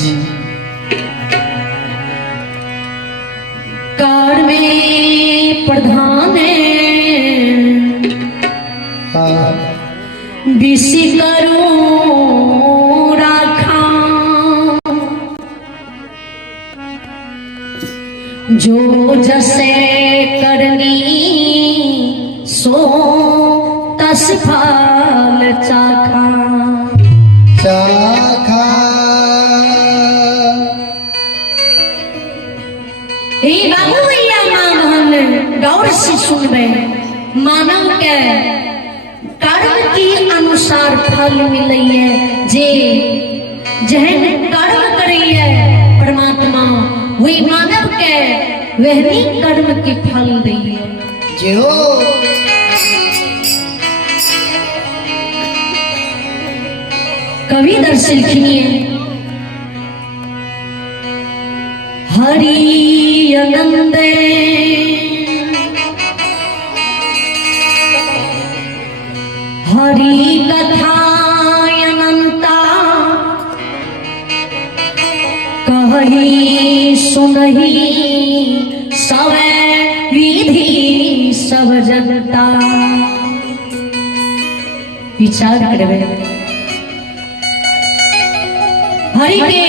जी कार में प्रधान विषि करो राखा जो जसे करनी सो तस फल चाखा चाखा। बाबू भैया माँ बहन गौर से सुनबे मानव के कर्म के अनुसार फल मिले है जे जहन कर्म करिए परमात्मा वही मानव के वही कर्म के फल दिए जो कवि दर्शन लिखिए हरि आनंदे हरि कथा अनंता कही सुनही सब विधि सब जनता। विचार करवे हरि के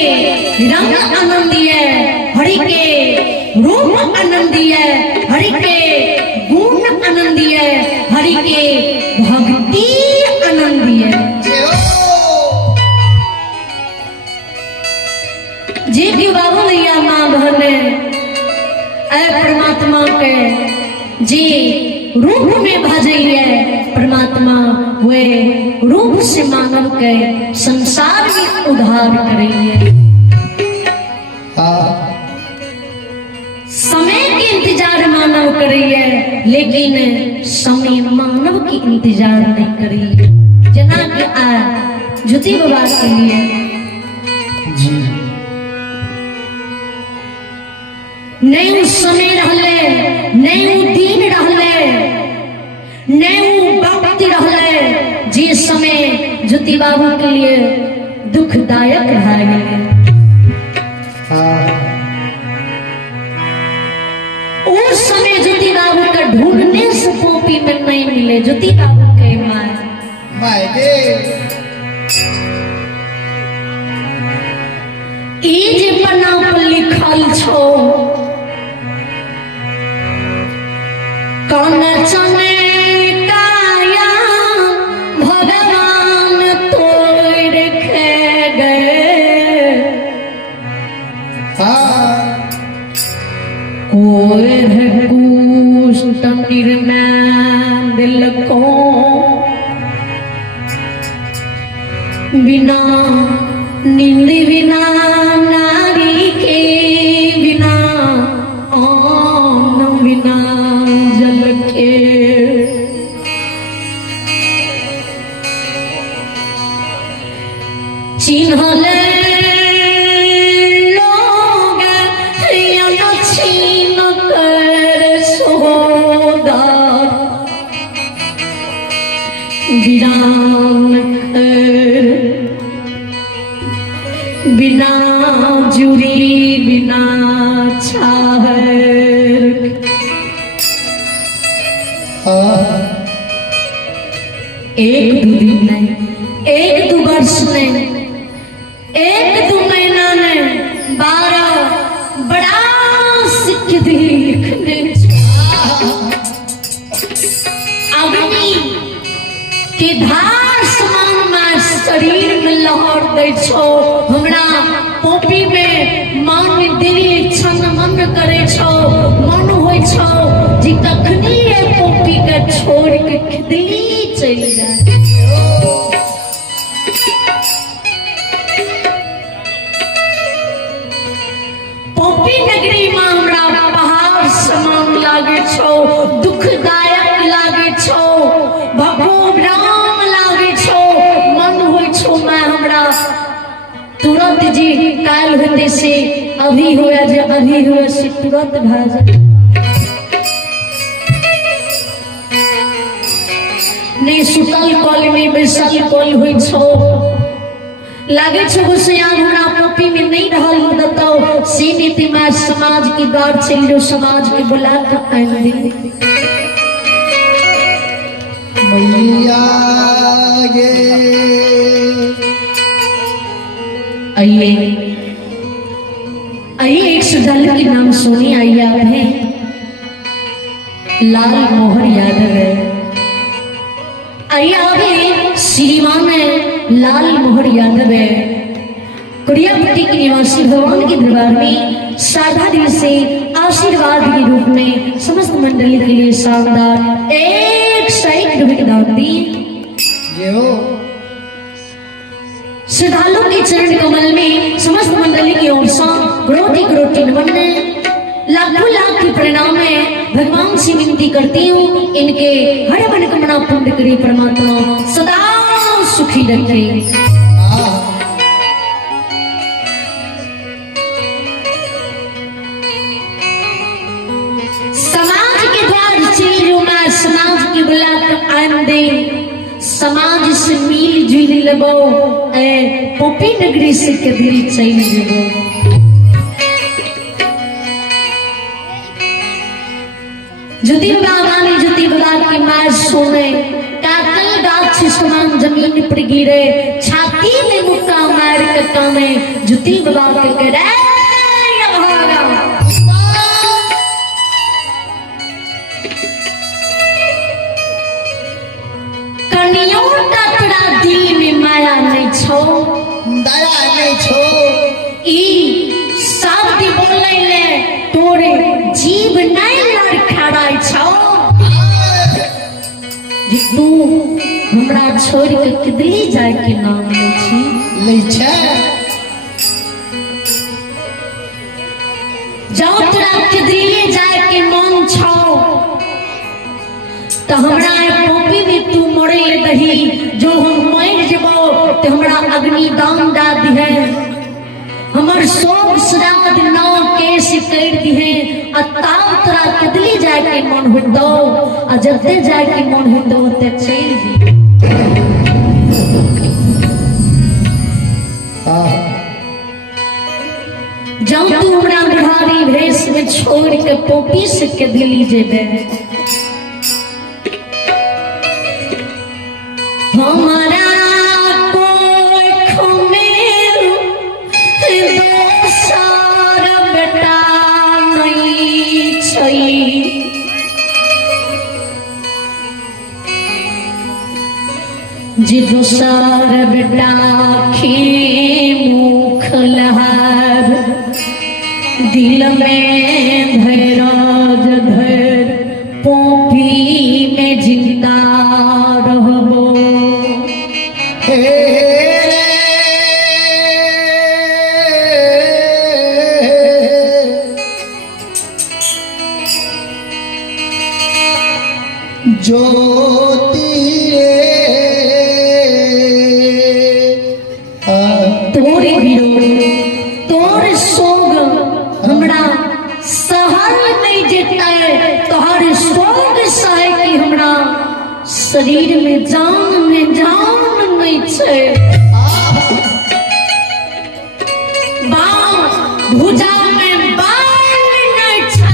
रंग आनंदी है, हरि के रूप आनंदी है, हरि के गुण आनंदी है, हरि के भक्ति आनंदी है। जी की बाबू भैया माँ बहने परमात्मा के जी रूप में भजइए परमात्मा वे रूप से मानव के संसार में उद्धार करेंगे। समय के इंतजार मानव करिए लेकिन समय मानव की इंतजार नहीं करिए। जना के आ ज्योति बाबा के लिए जी नहीं उस समय रहले, नहीं वो दिन रहले, नहीं वो वक्त रहले जिस समय ज्योति बाबू के लिए दुखदायक रहा है। उस समय ज्योति बाबू का ढूंढने से पोपी में नहीं मिले ज्योति बाबू के माए जे पन्ना पर लिखल छो कौन चने काया भगवान तोड़ खे गए कोई कुष्ठ निर्मल दिल को बिना नींद बिना नारी के बिना अन्न बिना जल के चिन्हले लोग या छीन कर सोदा वीरान कर बिना जुरी बिना छाहर एक दो दिन नहीं, एक दो वर्ष नहीं, एक दो महीना नहीं, 12 बड़ा सिक्ख लिखने अग्नि के धार समान में शरीर में लहर दे छो हमरा पोपी में मन दिल क्षण मन करे छो मन होय छो जी कखनी ये पोपी के छोड़ के खिदली चली जाए। पोपी नगरी में हमरा पहाड़ समान लागे छो दुखदायक लागे छो भगवान राम लागे छो मन होय छो मैं हमरा तुरंत जी काल होते से अभी हुआ जे अभी हुआ से तुरंत भाज नहीं सुतल कल में बैसल कल हुई छो लागे छो से हमरा पोपी में नहीं स्थिति में समाज की दौड़ चल रही, समाज के बुला कर आएंगे मैया गे। आइए आइए, एक श्रद्धालु के नाम सोनी आई आप है, लाल मोहर यादव है। आइए आगे श्रीमान है, लाल मोहर यादव है, कुड़ियापट्टी के निवासी भगवान के दरबार में साधा दिल से आशीर्वाद के रूप में समस्त मंडली के लिए शानदार 101 रुपए की दान दी। जय हो। श्रद्धालु के चरण कमल में समस्त मंडली की ओर से करोटी नमन है, लाखों लाख के प्रणाम है। भगवान से विनती करती हूँ, इनके हर मनोकामना पूर्ण करे परमात्मा सदा सुखी रखे। समाज के द्वार चल मैं समाज की बुला कर आन दे, समाज से मिल जुल लगो ए पोपी नगरी से के दिल चल लगो। ज्योति बाबा ज्योति बाबा की मार सोने काकल गाछ समान जमीन पर गिरे, छाती में मुक्का मार कटा में ज्योति बाबा के करे कनियों टकरा दिल में माया नहीं छो, दया नहीं छो। ई शब्द बोले ले तोरे जीव नहीं लड़खड़ाई छो। तू हमरा छोड़ के किदली जाए के नाम ले छी ले छे। जाओ तोरा किदली जाए के मन छो तो हमरा पोपी में तू मरे ले दही, जो हम मर जबो तो हमरा अग्नि दान दा दिहे, हमर शोक श्राद्ध नौ केस कर दिहे। अताव तोरा किदली जाए के मन हो दो, आ जते जाए के मन हो दो ते चल जी। जाओ तू हमरा बिहारी भेष में छोड़ के पोपी से किदली जेबे। हमारा जी दोसर बेटा खे मुख लहर, दिल में धैर्य धर पोपी में जिंदा रहबो। ज्योति तोरे विरोध तोर सोग हमरा सहल नहीं जेते, तोहर सोग सहे कि हमरा शरीर में जान नहीं छे। बाल भुजा में बाल नहीं छे,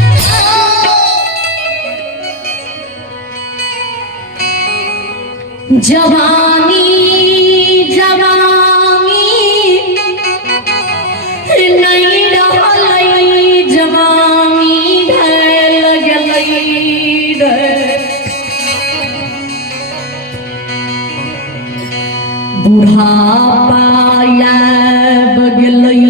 जवानी नहीं रहलै, जवानी ढल गेलै बुढ़ापा आब गेलै,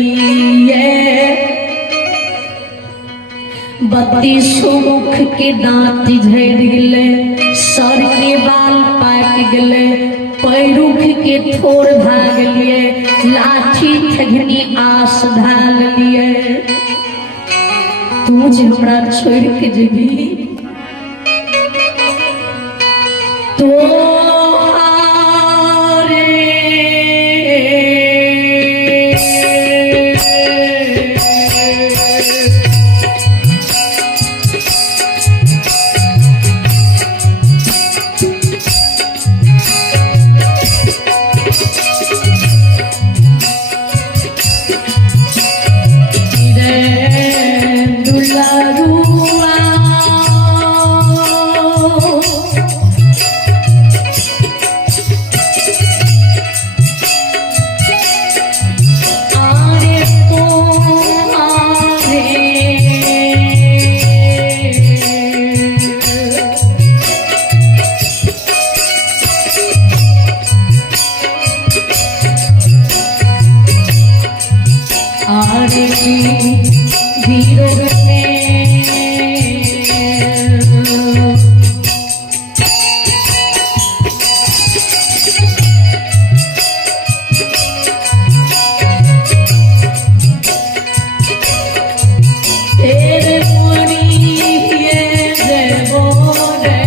32 मुख के दांत झड़ गेले, सर के बाल पाक गेले, पैरुख के ठोर भाग लिए, लाठी ठगनी आस धाल लिए। तू जे हमरा छोड़ के जेबी तो रे आरती वीरों में तेरे मोरी ये देवो रे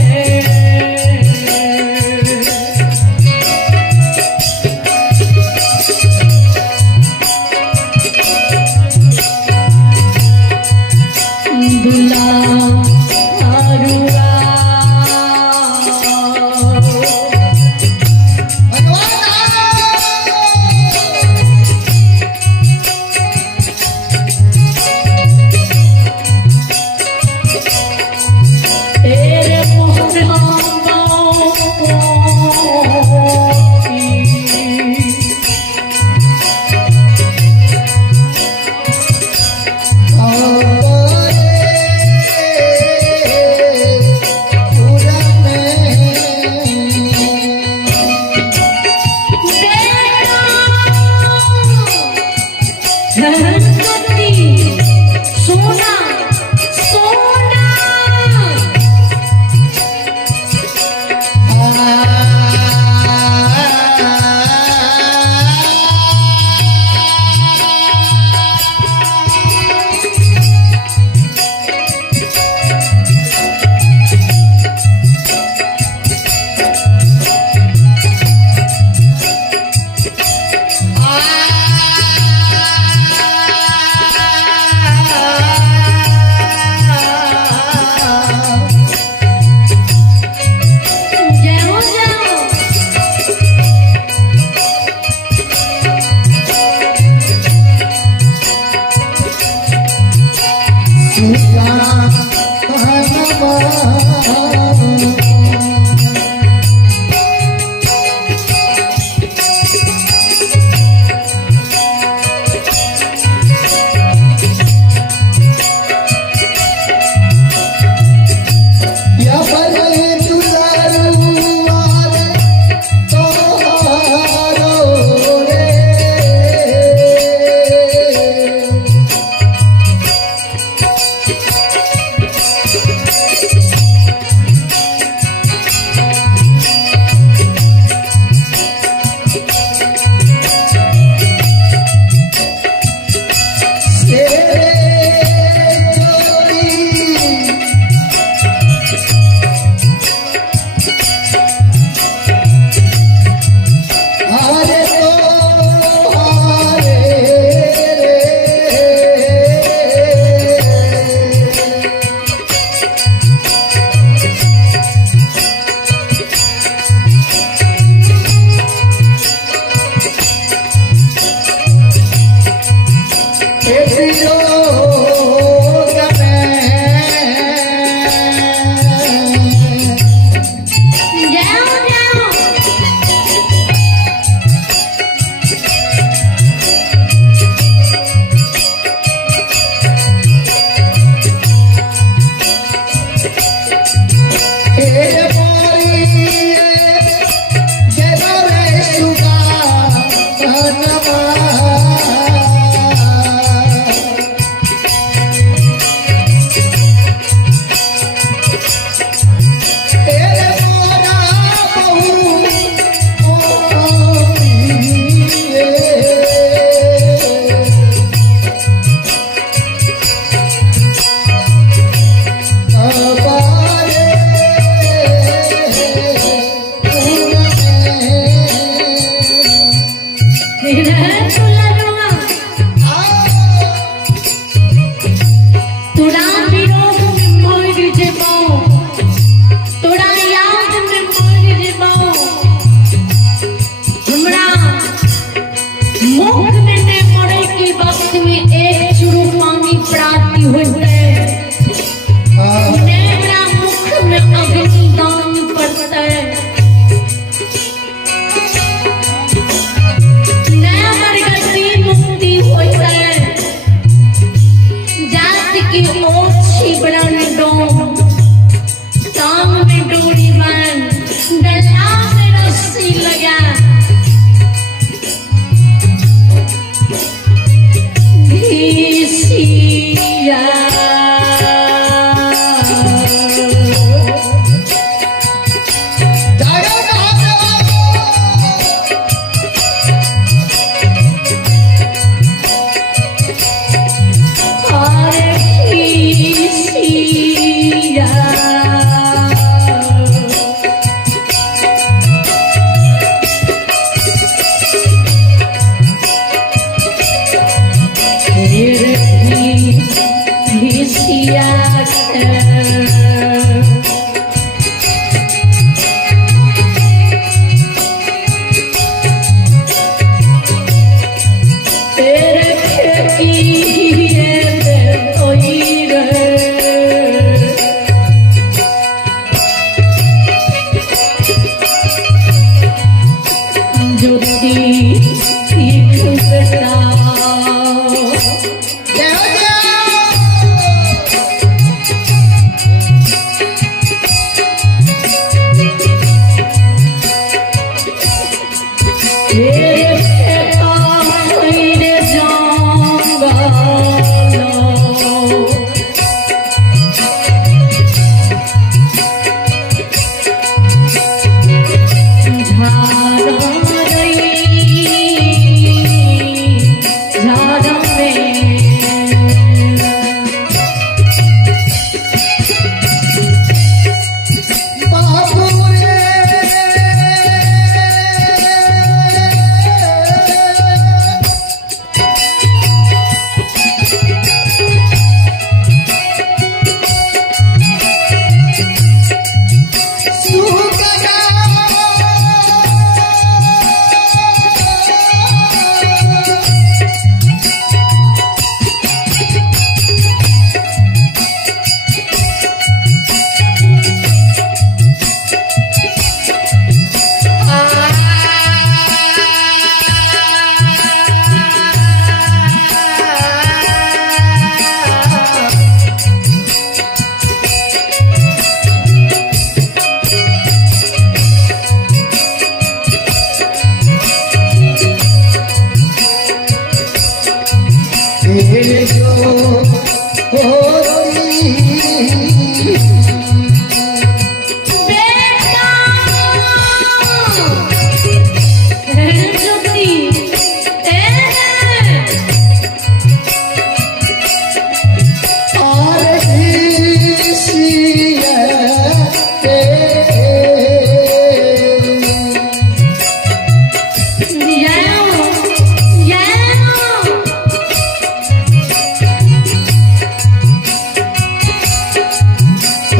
दुला आरुआ तेरे सोना सोना जाओ जाओ जाओ जाओ तोरा विरोध में मर जेबो तोरा याद में मर जेबो हमरा मुख में ने मरे के वक्त में एक चुरू पानी प्राप्ति होते हमरा मुख में अग्नि दान पड़ता है मुक्ति होता है जात की ओछी बरन डो टांग में डोरी बांध गला में रस्सी लगा खिसिया जायो कहाँ से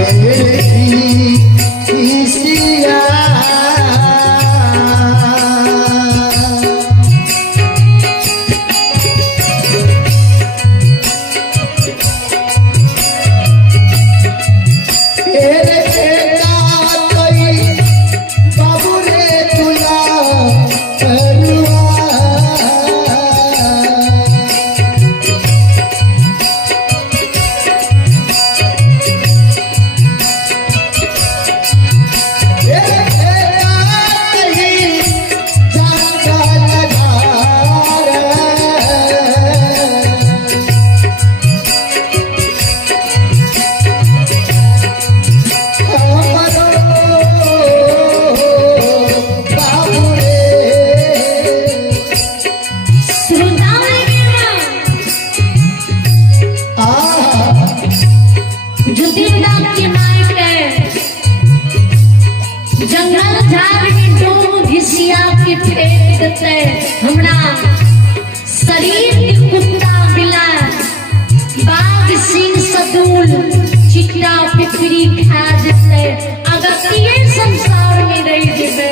अरे खिसिया हमरा शरीर के कुत्ता बिला बाघ सिंह सदूल चिट्टा पिपरी खा जेतै अगर ये संसार में रह जेबै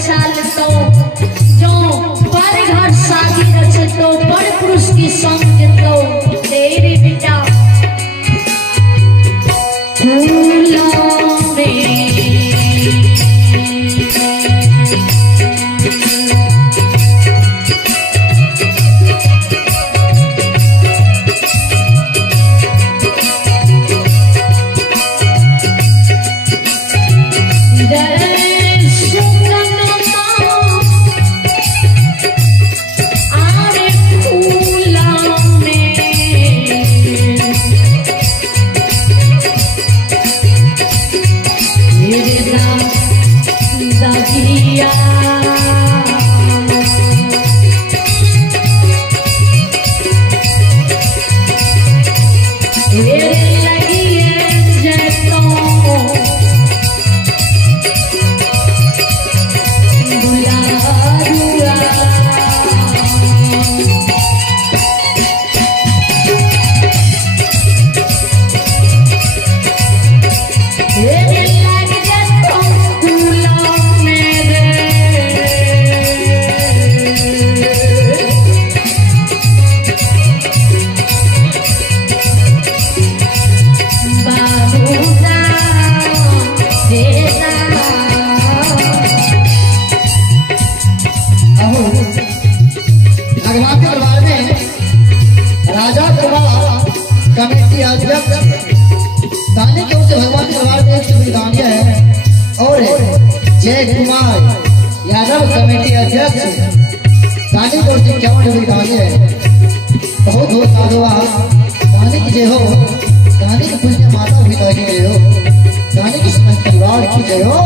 रचा तो जो पर घर शादी रचे तो पर पुरुष की संग तो तेरे बेटा फूलों में कमेटी अध्यक्ष दानी की ओर से भगवान के दरबार में एक संविधानीय है और जय कुमार यादव कमेटी अध्यक्ष दानी की ओर से 51 संविधानीय है। बहुत बहुत साधुवाद दानी की जय हो, दानी की पूज्य माता पिता की जय हो, दानी की समस्त परिवार की जय हो।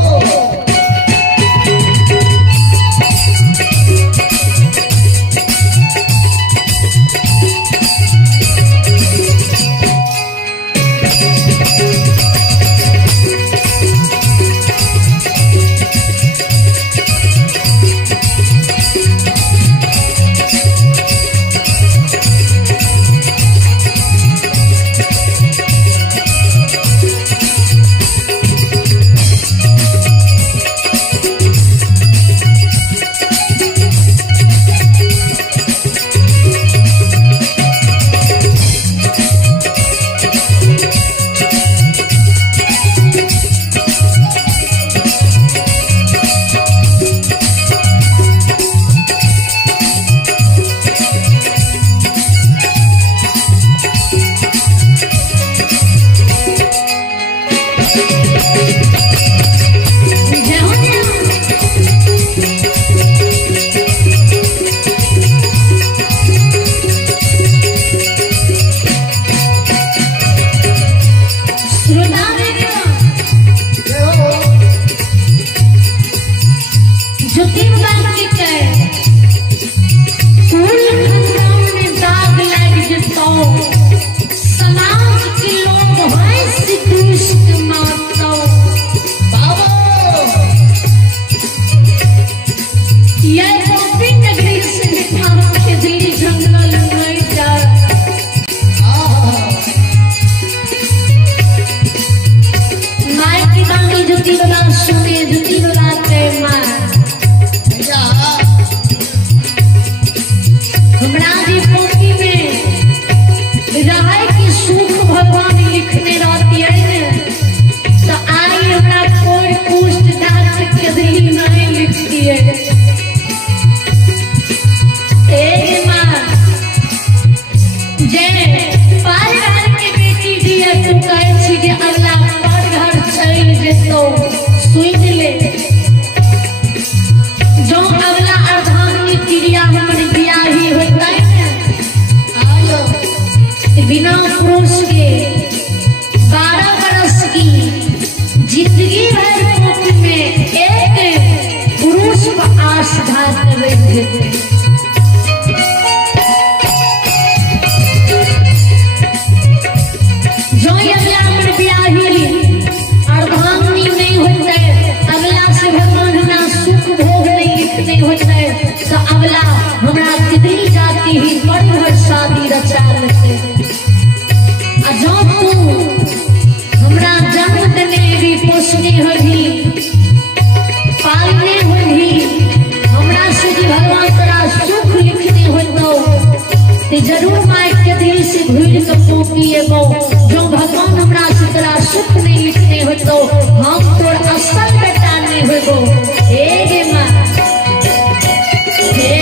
बिना पुरुष के 12 बरस की जिंदगी भर में एक पुरुष को आस्था कर रहे थे। जो अगला हमर ब्याही अर्धांगिनी नहीं होते, अगला से भगवान ना सुख भोग नहीं लिखने होते, तो अगला हमरा कितनी जाती ही बड़ी भर शादी रचा लेते। जो तू हमरा जन्म देने भी पोषने होगी, पालने होगी, सुख नहीं लिखने हो तो हम तोर असल बेटा नहीं हो गो हे गे माँ हे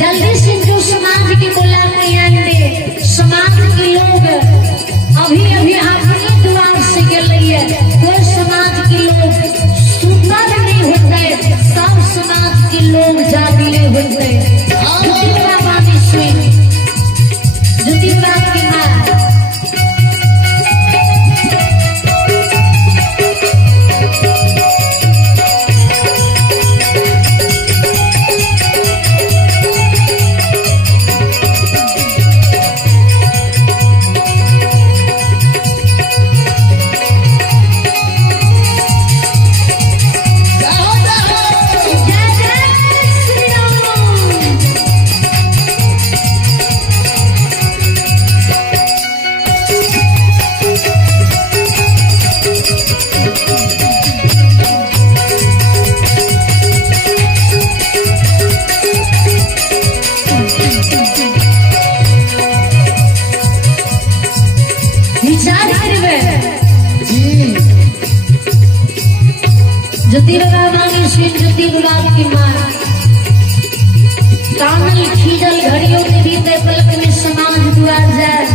जल्दी से जो समाज के बोला दे समाज के लोग अभी अभी अपने द्वार से गए कोई समाज के लोग सुंदर नहीं होते सब समाज के लोग जागले होते की माँ कानल खींचल घड़ियों के बीते पलक में समाज दुआर जाए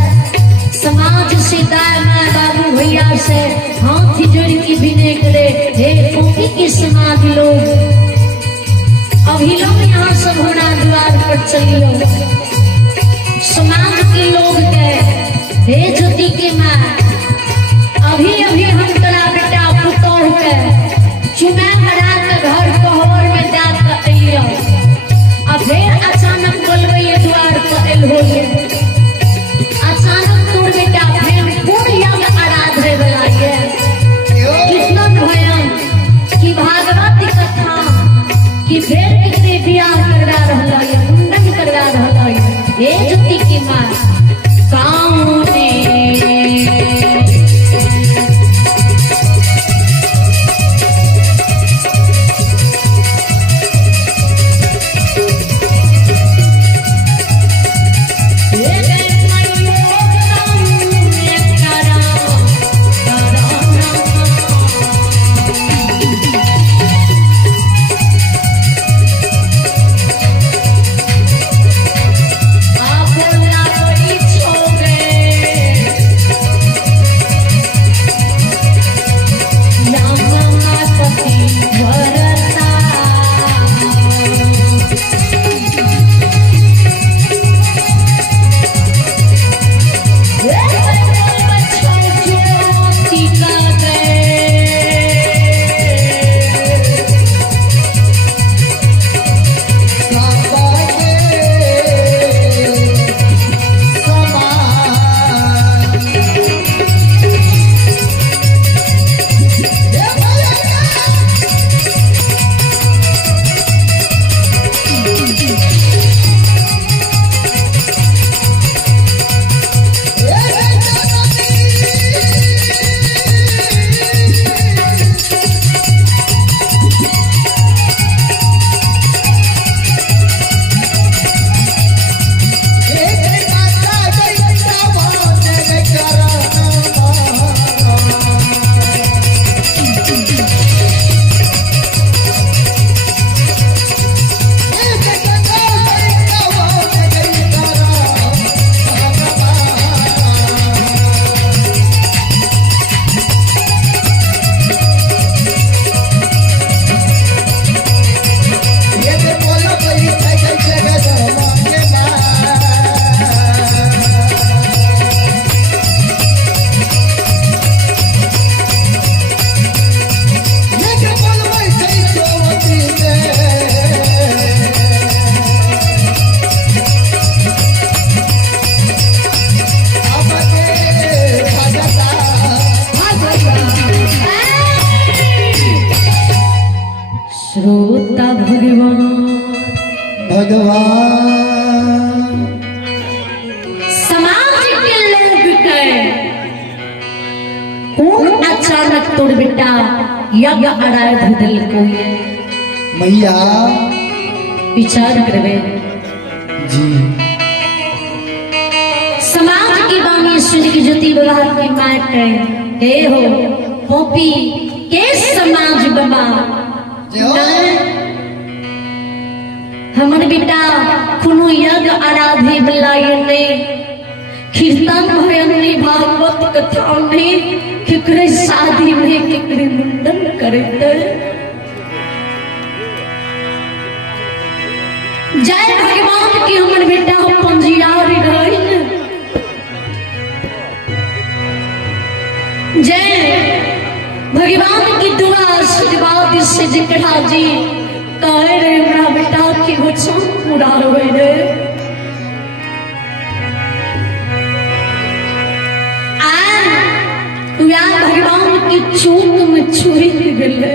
समाज से दाय माँ बाबू भैया से हाथ जोड़ के विनय करे हे पोपी के समाज लोग अभी लोग यहाँ सब होना द्वार पर चलियो समाज के लोग के हे ज्योति के माँ अभी अभी हम तोरा बेटा पुतौह के चुना हरा के घर कोहबर में जाकर भगवान समाज के लोग के कौन अचानक तोड़ बेटा यज्ञ आराध दिल को मैया विचार करवे जी। समाज की वाणी सुन की ज्योति बाबा की माट हे हो पोपी के समाज बाबा हमर बेटा कुनु यज्ञ आराधे बलायने कीर्तन भयने भागवत कथा में केकरे शादी में केकरे मुंडन करते जय भगवान की हमर बेटा पंजियारी रहिन जय भगवान की दुआ आशीर्वाद से जिकड़ा जी कहे रे हमरा बेटा की वचन पूरा होए रे या भगवान की चूक में छुरी गेले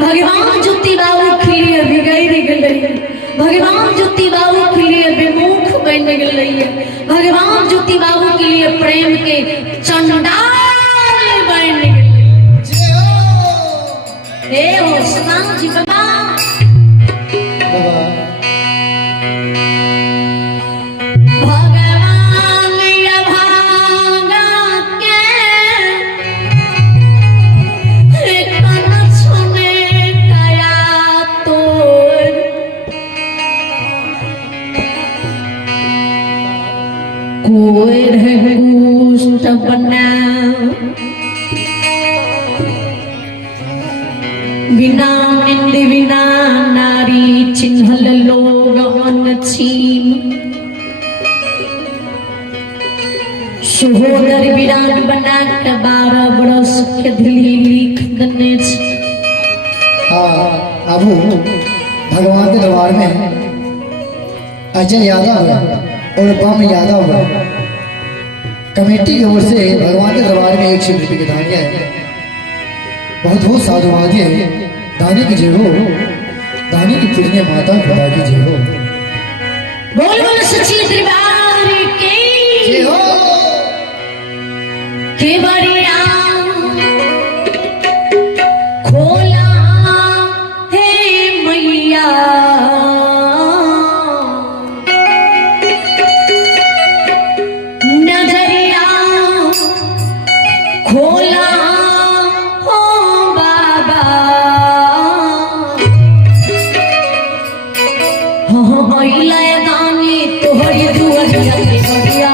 भगवान ज्योति बाबू के लिए बिगड़ गेले भगवान ज्योति बाबू के लिए विमुख बन गेले भगवान ज्योति बाबू के लिए प्रेम के चंडाल बन गेले हे हो समाज बाबा भगवान या भागा के कन सुने कया तोर कोई रहगुष्ट बना बिना निंद बिना नारी चिन्हल लोग अनछीन सहोदर विराट बना के 12 बरस के दिली लिख दने बाबू भगवान के दरबार में अजय यादव और बम यादव कमेटी की ओर से भगवान के दरबार में 100 रुपये की दानिया है। बहुत बहुत साधुवाद है। दानी की जय हो, दानी की पुण्य माता खुदा की जय हो। बोल बोल सच्ची दरबार की जय हो। के बड़िया खोला हे मैया नजरिया खोला हो बाबा हाँ इलाय दानी तोहरी दुआरिया के बढ़िया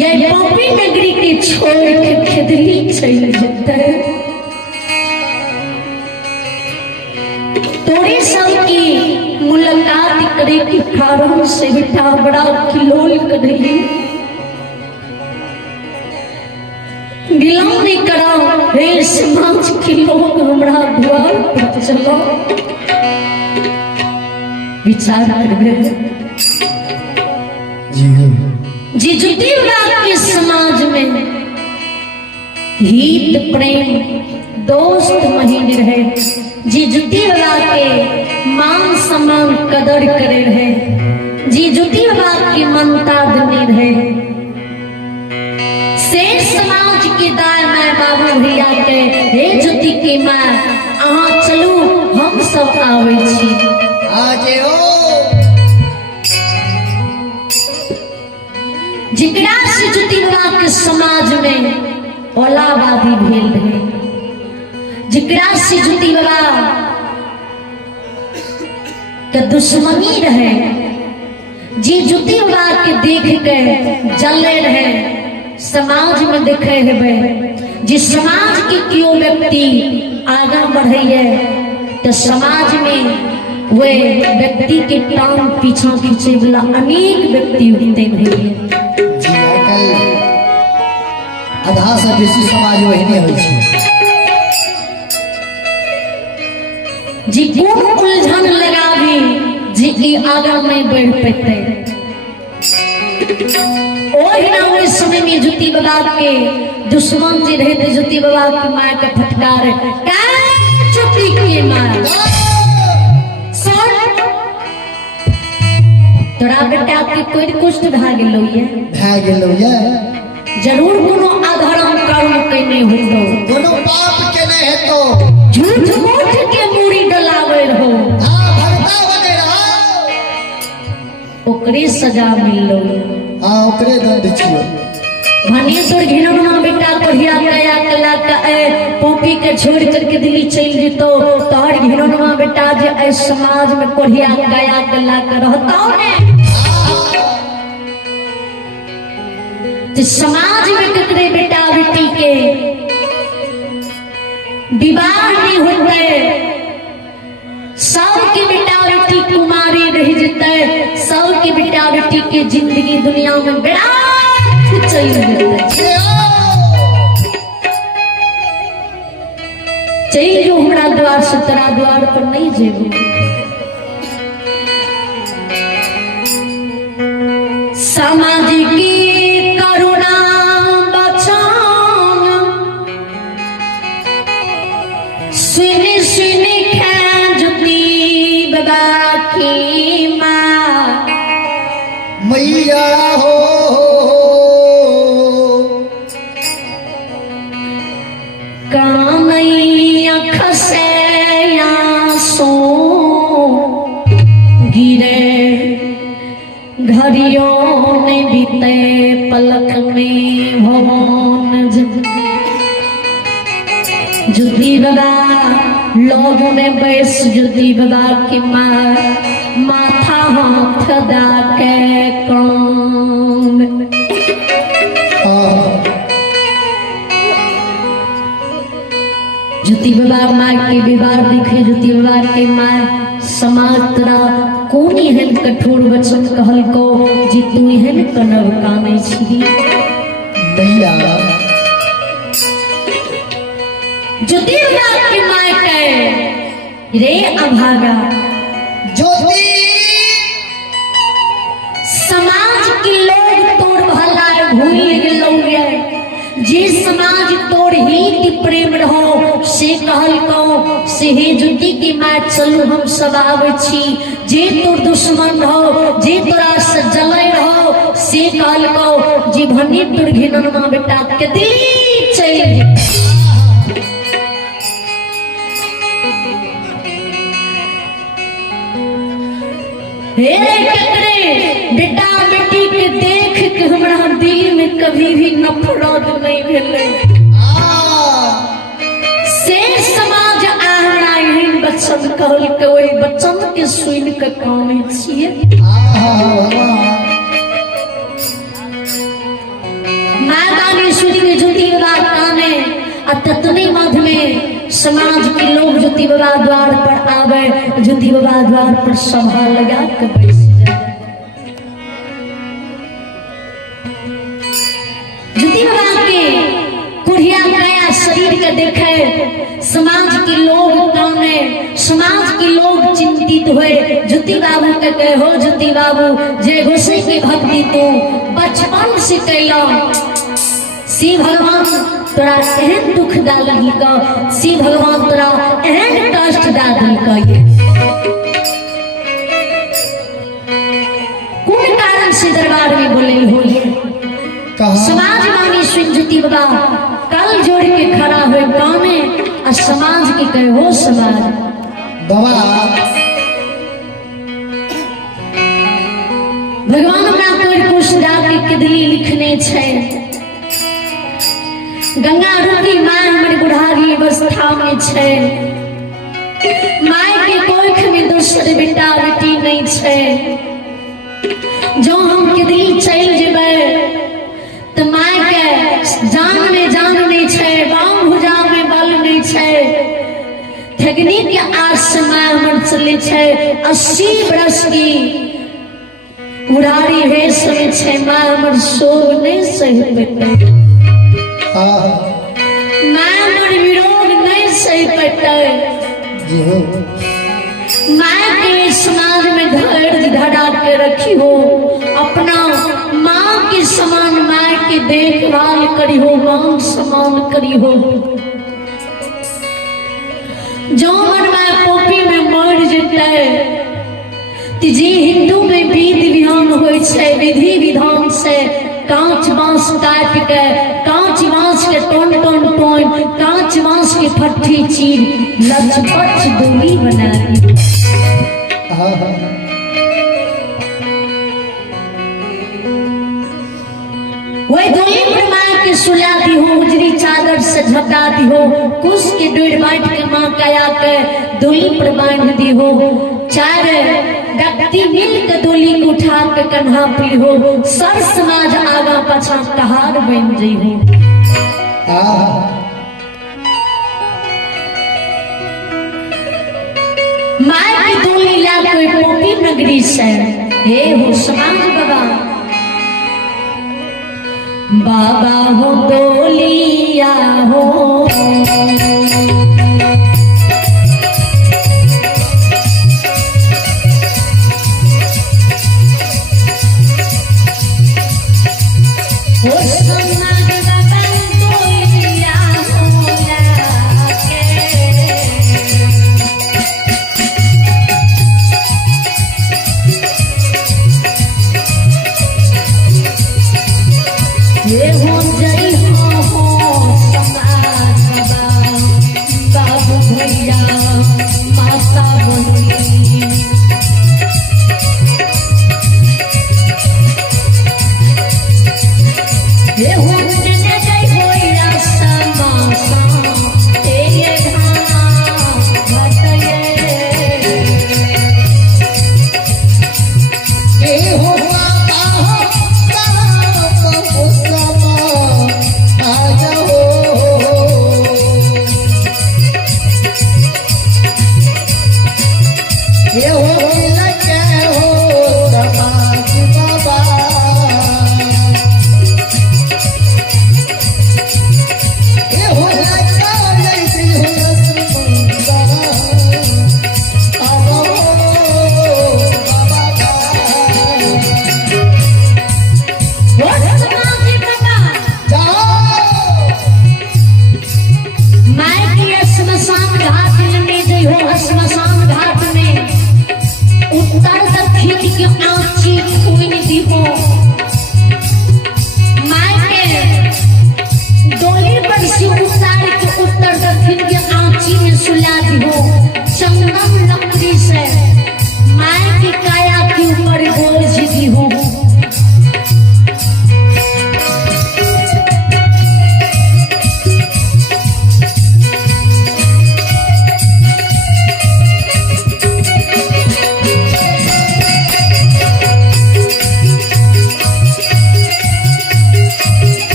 ये पपी नगरी के छोड़ के खिदली चल जते तोरे सब की मुलाकात करे के कारण से बेटा बड़ा किलोल कर रही गिलानी करा हे समाज के लोग हमरा द्वार पर चलो विचार करबे जी जुटी के समाज में हित प्रेम दोस्त महीन रहे जी जुटी के मान सम्मान कदर करे रहे जी जुटी की मनता दनी रहे शेष समाज के दाय माय बाबू भैया के हे जुटी की माँ अहाँ चलू हम सब आवे छी आजे हो जिकरा से जुटिवा के समाज में औलाबादी भेल रहे जिकरा से जुटिवा के दुश्मनी रहे जी जुटिवा के देख के जले रहे समाज में देखे हेबे जिस समाज के क्यों व्यक्ति आगे बढ़े तो समाज में वे व्यक्ति के टांग पीछा खींचे वाला अनेक व्यक्ति होते हैं आधा से बेसी समाज वही होइ छै जी कोन उलझन लगावी जी की आगा में बढ़ पेते ओही ना ओहि समय में जुटी बाबा के दुश्मन जी रहे थे जुटी बाबा की मां के फटकार का जुटी की मां तोरा बेटा के कोई कुछ भा गेलो ये जरूर कोनो अधर्म कर्म केने होतो कोनो पाप केने हेतो झूठ मूठ के मूड़ी डलावे रहो हां भगता बने रहो ओकरे सजा मिललो हां ओकरे दंड छियो भने तोर घिनौना बेटा कहिया कया कला के पोपी के छोड़ करके दिल्ली चल जेतो तोहर घिनौना बेटा जे ए समाज में कहिया कया कला के रहतो ने समाज में कतरे बेटा बेटी के विवाह नहीं होते सब की बेटा बेटी कुमारी रह जते सब की बेटा बेटी के जिंदगी दुनिया में बड़ा चल जो हमरा द्वार से तोरा द्वार पर नहीं जेबू सामाजिक मैया हो कानैया खसैया सो गिरे घरियों ने बीते पलक में भवन जुदी बाबा लोग में बैस जुदी बाबा की माँ माथा हाथ दा के कौन जुती बाबा माँ के विवाह दिखे जुती बाबा के माँ समाज तरा कौन एहन कठोर वचन कहल को जी तू एहन कनव काने छी दैया जुती बाबा के माँ के रे अभागा ज्योति समाज के लोग तोड़ भला भूल गेलो जे समाज तोड़ हित प्रेम रहो से कहल को से हे जुटी की माँ चलू हम सब आवे छी जे तोर दुश्मन रहो जे तोरा से जलय रहो से कहल को जी भनी तोर घिननमा बेटा के दिल्ली चल हे कतरे बेटा बेटी के देख के हमरा दिल में कभी भी नफरत नहीं भेले से समाज हमरा एहन बच्चन कहल के ओहि बच्चन के सुन के काने छिए ततने मध्य में समाज के लोग ज्योति बाबा द्वार पर आवे, ज्योति बाबा द्वार पर सभा लगा के बैठ जाए। ज्योति बाबा के कुढ़िया गया शरीर के देखे समाज के लोग कौने, समाज के लोग चिंतित हुए। ज्योति बाबू के कहे, हो ज्योति बाबू जय गोसाई की भक्ति तू बचपन से कैला, शिव भगवान तोरा एहन दुख डाली का, शिव भगवान तोरा एहन कष्ट डाली का, ये कौन कारण से दरबार में बोले हो? ये समाज मानी सुन ज्योति बाबा कल जोड़ के खड़ा हुए गाँव में और समाज के कहे, हो समाज भगवान अपना कोई कुछ डाके किदली लिखने छे, गंगा रूपी माय हमर बुढ़ारी अवस्था में छे, माय के कोख में दूसर बेटा बेटी नहीं छे। जो हम किदली चल जेबे तो माय के जान में जान नहीं छे, बाम भुजा में बल नहीं छे। ठगनी के आस से माय हमर चले छे, 80 बरस की बुढ़ारी वेश में छे, माय हमर सो नहीं सही पेटे, माय हमर विरोध नहीं सही पेटे। माय के समाज में धैर्य धरा के रखी हो, अपना माँ के समान माय के देखभाल करी हो, मान समान करी हो। जो मन माय पोपी में मर जेते जी हिंदू में विधि विधान होय छे, विधि विधान से कांच बांस काट के, कांच बांस के टोन टोन टोन, कांच बांस के फट्टी चीर लचपच डोली बना दी। वही डोली पर माँ के सुला दी हो, उजरी चादर से झपका दी हो, कुश के डोर बांट के माँ कया के डोली पर बांध दी हो। चार व्यक्ति मिल के डोली को उठा के कन्हा पी हो, सर समाज आगा पछा कहार बन जाइ हो। माय की डोली ला कोई पोपी नगरी से, हे हो समाज बाबा, बाबा हो डोलिया हो,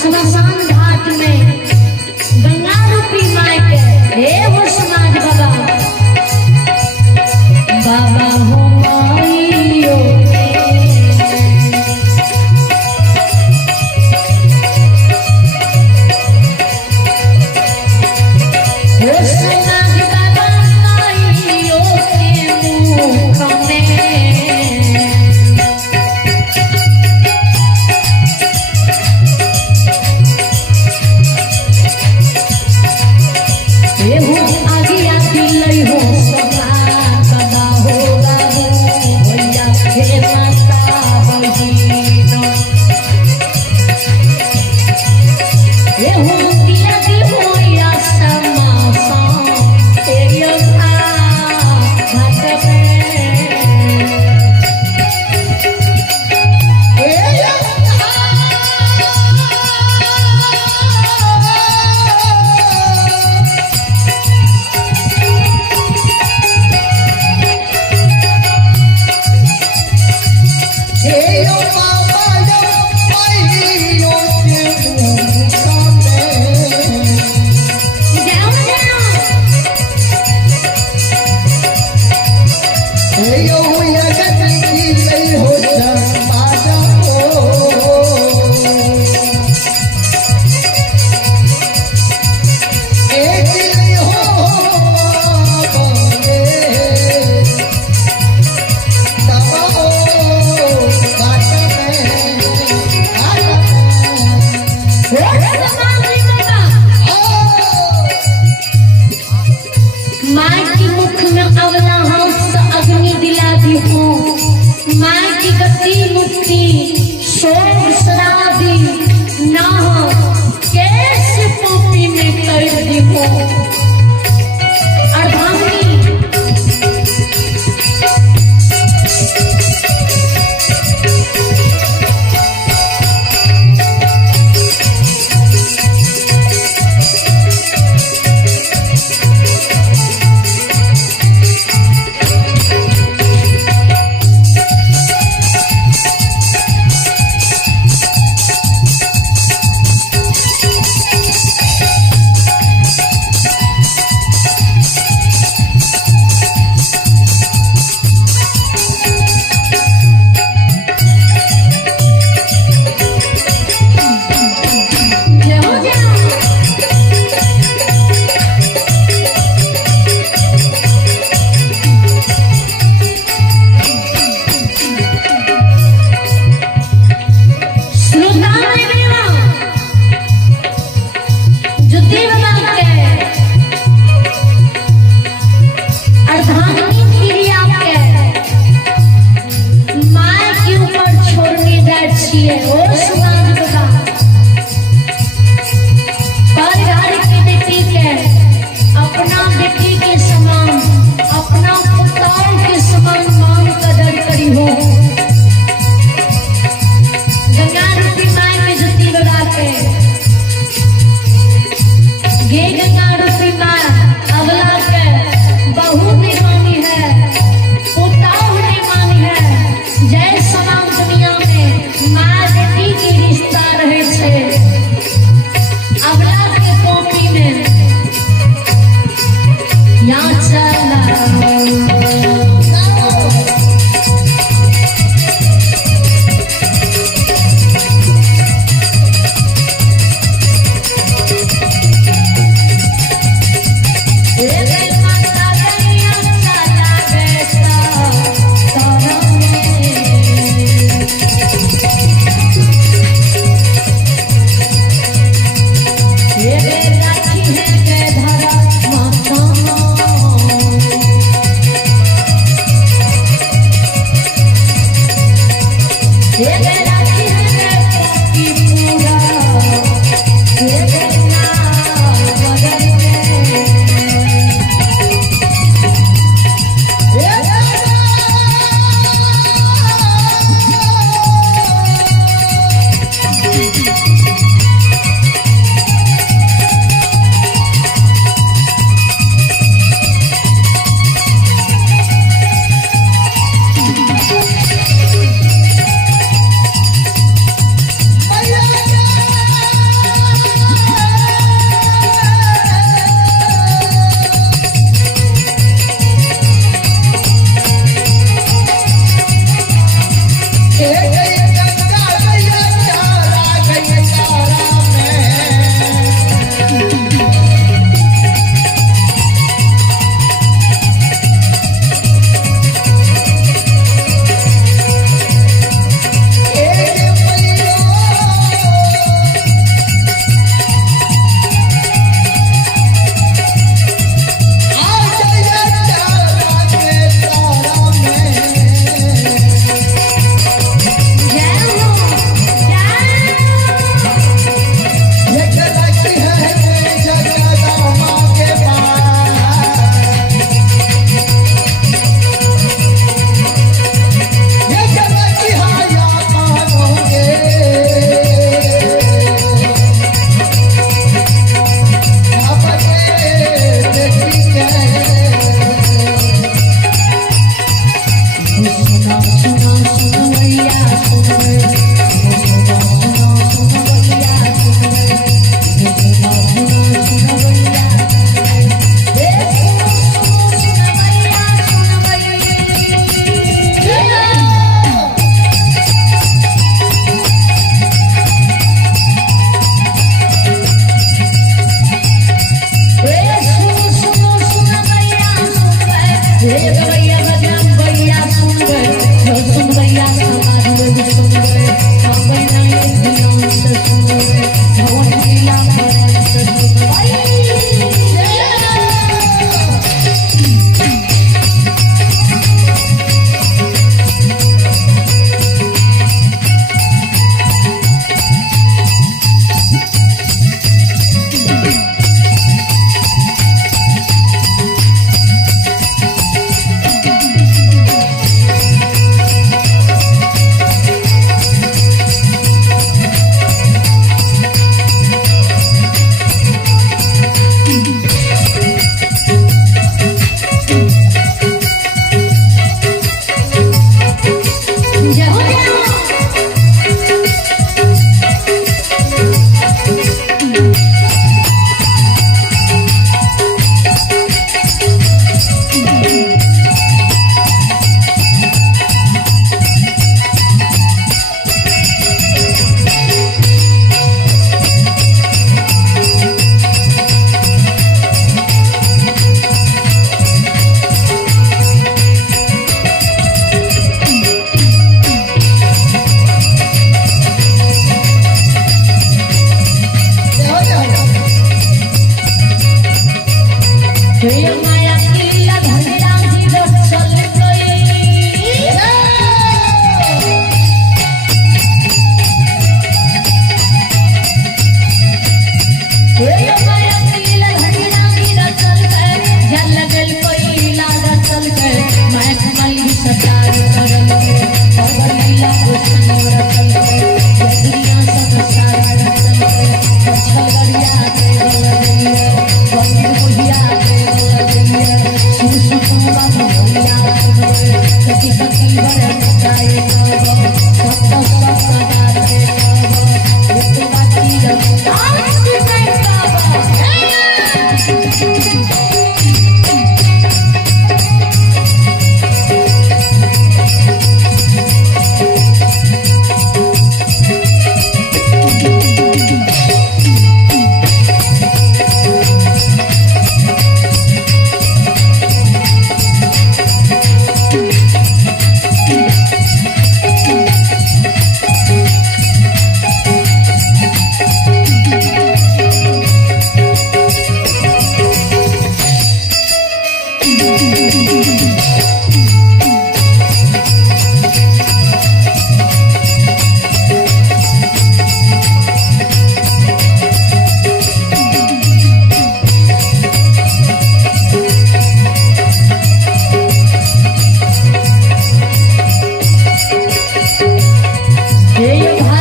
शमशान घाट में गंगा रूपी माई के हे हो समाज बाबा बाबा हो माइयो हो समाज बाबा माइयो के मुख में माँ की मुख में अवला हंस अग्नि दिला दी हूँ माँ की गति मुक्ति शोक शराबी ना हो कैसे पोपी में कर दी हूँ अर्धांगिनी जय सलाम दुनिया में माँ बेटी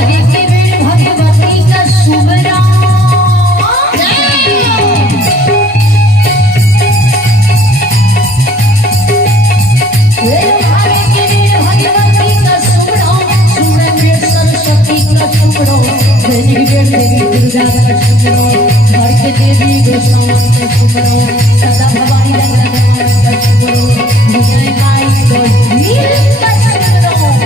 हरि के बेर भगवती का सुमरा दुर्गा का सुमरो घर के देवी गोसावन का सुमरो सदा भवानी जगन्नाथ का सुमरो विजय माई को वीर का सुमरो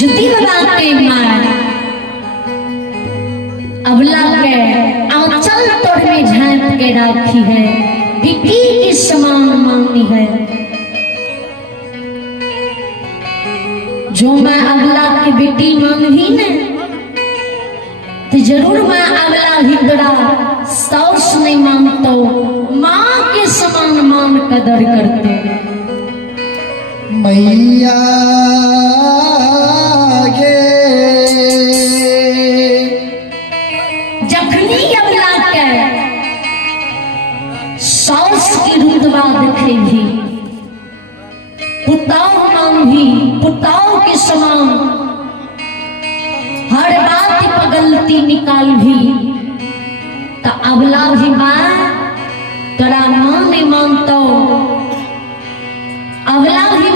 जुती लगाते मार अबला के आंचल तोड़ में झांक के राखी है बिक्की की समान मांगनी है। जो मैं अबला की बेटी मांगी न तो जरूर मैं अबला हिंदड़ा सौस नहीं मांगता माँ के समान मान कदर करते मैया जखनी अबला के सौस की रुतबा देखे भी पुताओ मांगी पुताओ के समान हर बात पर गलती निकाल भी तो अबला भी मां तोरा मां नहीं मानता अबला भी